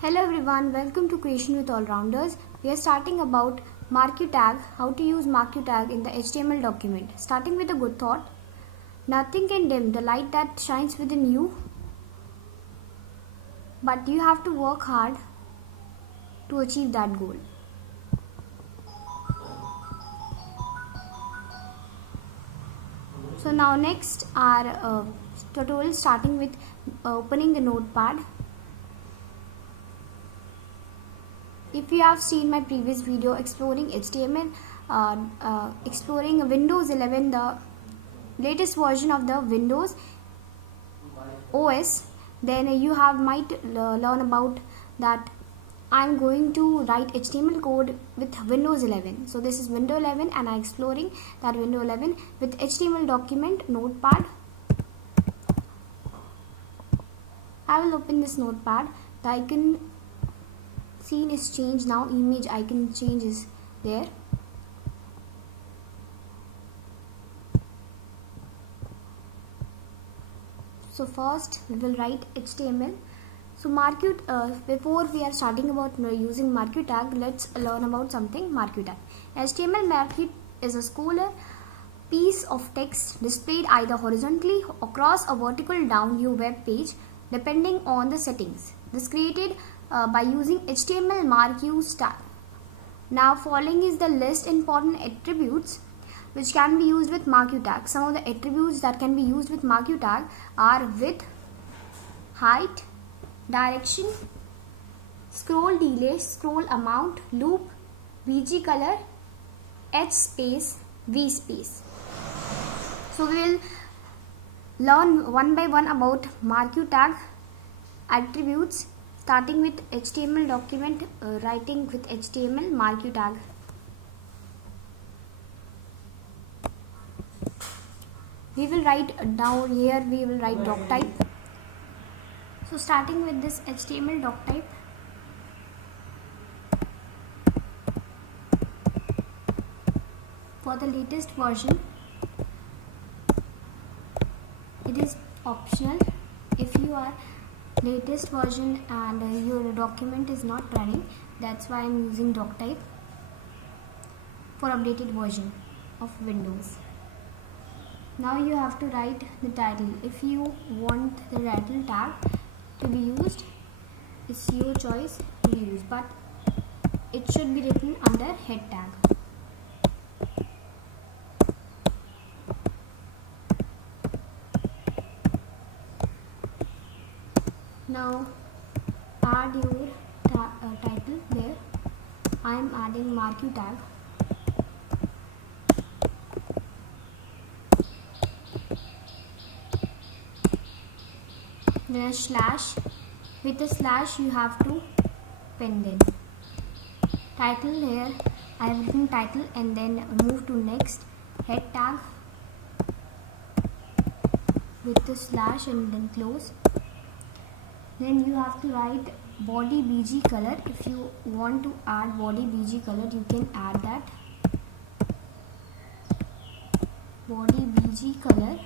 Hello everyone, welcome to Creation with Allrounders. We are starting about MarqueTag, how to use MarqueTag in the HTML document. Starting with a good thought. Nothing can dim the light that shines within you, but you have to work hard to achieve that goal. So now next our tutorial starting with opening the notepad. If you have seen my previous video exploring HTML, exploring Windows 11, the latest version of the Windows OS, then you might learn about that I'm going to write HTML code with Windows 11. So this is Windows 11 and I'm exploring that Windows 11 with HTML document notepad. I will open this notepad. The icon scene is changed now, image icon changes there. So first we will write HTML. So before we are starting about using MarqueTag, let's learn about something MarqueTag. HTML Marque is a scalar piece of text displayed either horizontally across or vertical down your web page depending on the settings. This created by using HTML Marque tag. Now following is the list important attributes which can be used with MarqueTag. Some of the attributes that can be used with MarqueTag are width, height, direction, scroll delay, scroll amount, loop, VG color, H space, V space. So we will learn one by one about MarqueTag attributes, starting with HTML document, writing with HTML MarqueTag. We will write down here, we will write doc type. So starting with this HTML doc type, for the latest version, it is optional. If you are latest version and your document is not running, that's why I'm using doc type for updated version of Windows. Now you have to write the title. If you want the title tag to be used, it's your choice to use, but it should be written under head tag. Now add your title there. I am adding MarqueTag. Then a slash. With a slash you have to pen then. Title here, I have written title and then move to next head tag with the slash and then close. Then you have to write body BG color. If you want to add body BG color, you can add that. Body BG color.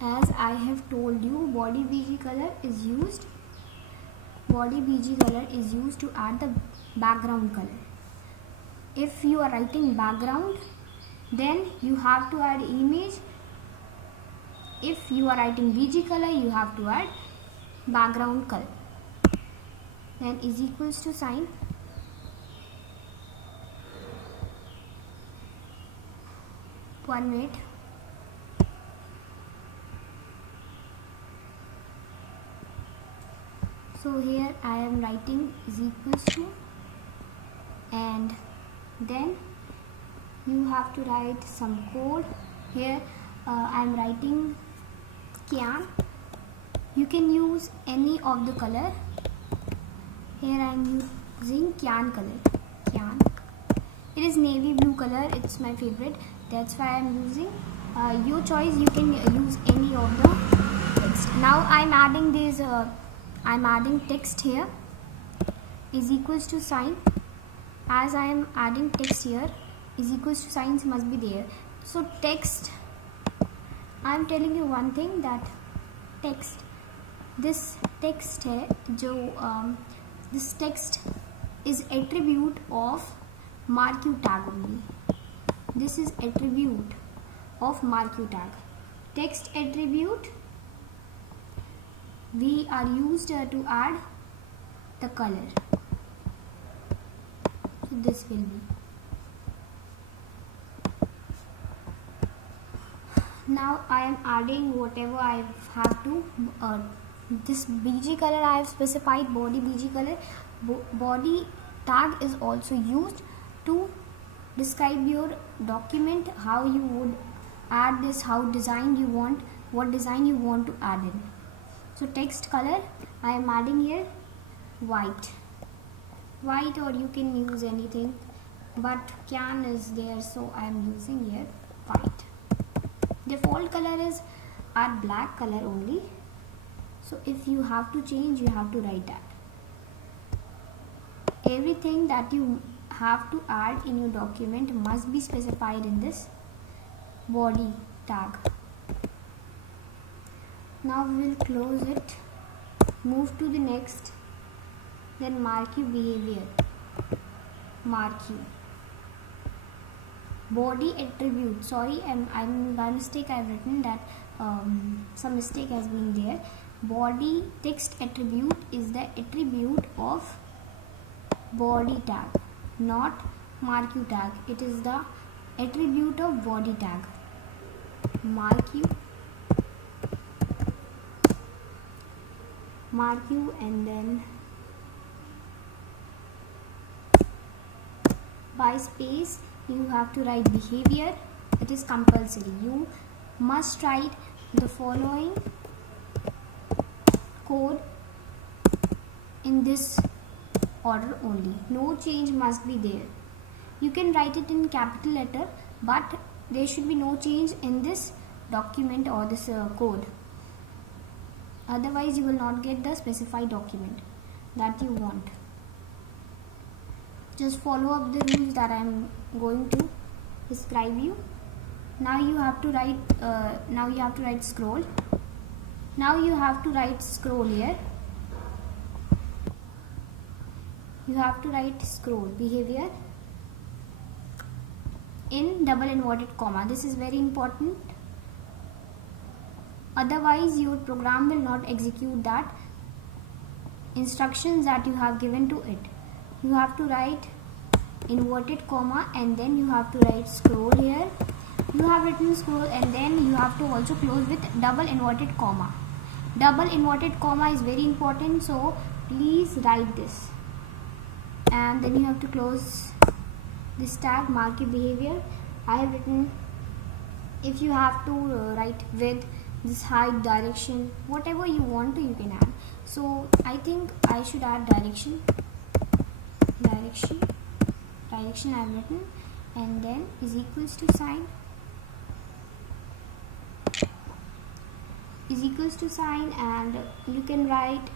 As I have told you, body BG color is used. Body BG color is used to add the background color. If you are writing background, then you have to add image. If you are writing BG color, you have to add background color. Then is equals to sign. One minute. So here I am writing is equals to, and then you have to write some code. Here I am writing cyan. You can use any of the color. Here I am using cyan color. Cyan. It is navy blue color. It's my favorite. That's why I am using. Your choice. You can use any of the text. Now I am adding this. I'm adding text here. Is equals to sign. As I am adding text here, is equals to signs must be there. So text. I am telling you one thing, that text, this text है जो this text is attribute of marqueTag only. This is attribute of marqueTag. Text attribute we are used to add the color. So this will be. Now I am adding whatever I have to. This BG color I have specified, body BG color. Body tag is also used to describe your document, how you would add this, how design you want, what design you want to add in. So text color I am adding here white, or you can use anything, but can is there, so I am using here white. Default color is our black color only. So if you have to change, you have to write that. Everything that you have to add in your document must be specified in this body tag. Now we will close it, move to the next, then marqueBehavior. Marquee. Body attribute. Sorry, I'm by mistake I've written that some mistake has been there. Body text attribute is the attribute of body tag, not marqueTag. It is the attribute of body tag. Marquee, and then by space you have to write behavior. It is compulsory. You must write the following code in this order only. No change must be there. You can write it in capital letter, but there should be no change in this document or this code. Otherwise you will not get the specified document that you want. Just follow up the rules that I am going to describe you. Now you have to write scroll. Now you have to write scroll here. You have to write scroll behavior in double inverted comma. This is very important. Otherwise your program will not execute that instructions that you have given to it. You have to write inverted comma and then you have to write scroll here. You have written scroll and then you have to also close with double inverted comma. Double inverted comma is very important, so please write this. And then you have to close this tag marqueBehavior. I have written, if you have to write with this height, direction, whatever you want to, you can add. So I think I should add direction I have written, and then is equals to sign, and you can write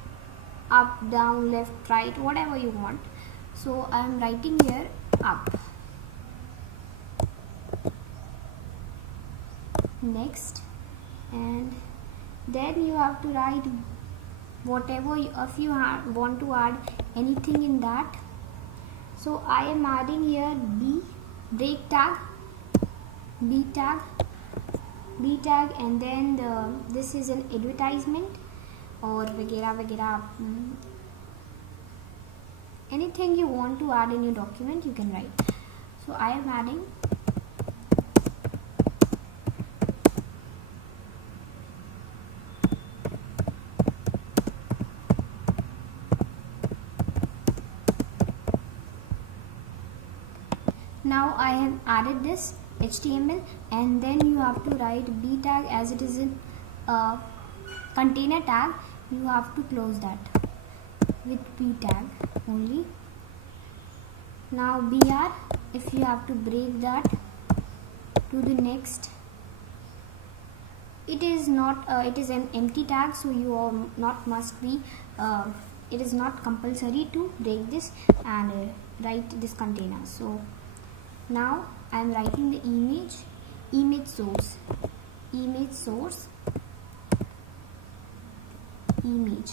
up, down, left, right, whatever you want. So I am writing here up. Next, and then you have to write whatever if you want to add anything in that. So I am adding here break tag, B tag, and then this is an advertisement or vagera. Anything you want to add in your document you can write. So I am adding Now I have added this HTML, and then you have to write B tag as it is in container tag. You have to close that with B tag only. Now BR, if you have to break that to the next, it is not it is an empty tag, so you are not must be it is not compulsory to break this and write this container. So now I am writing the image source, image.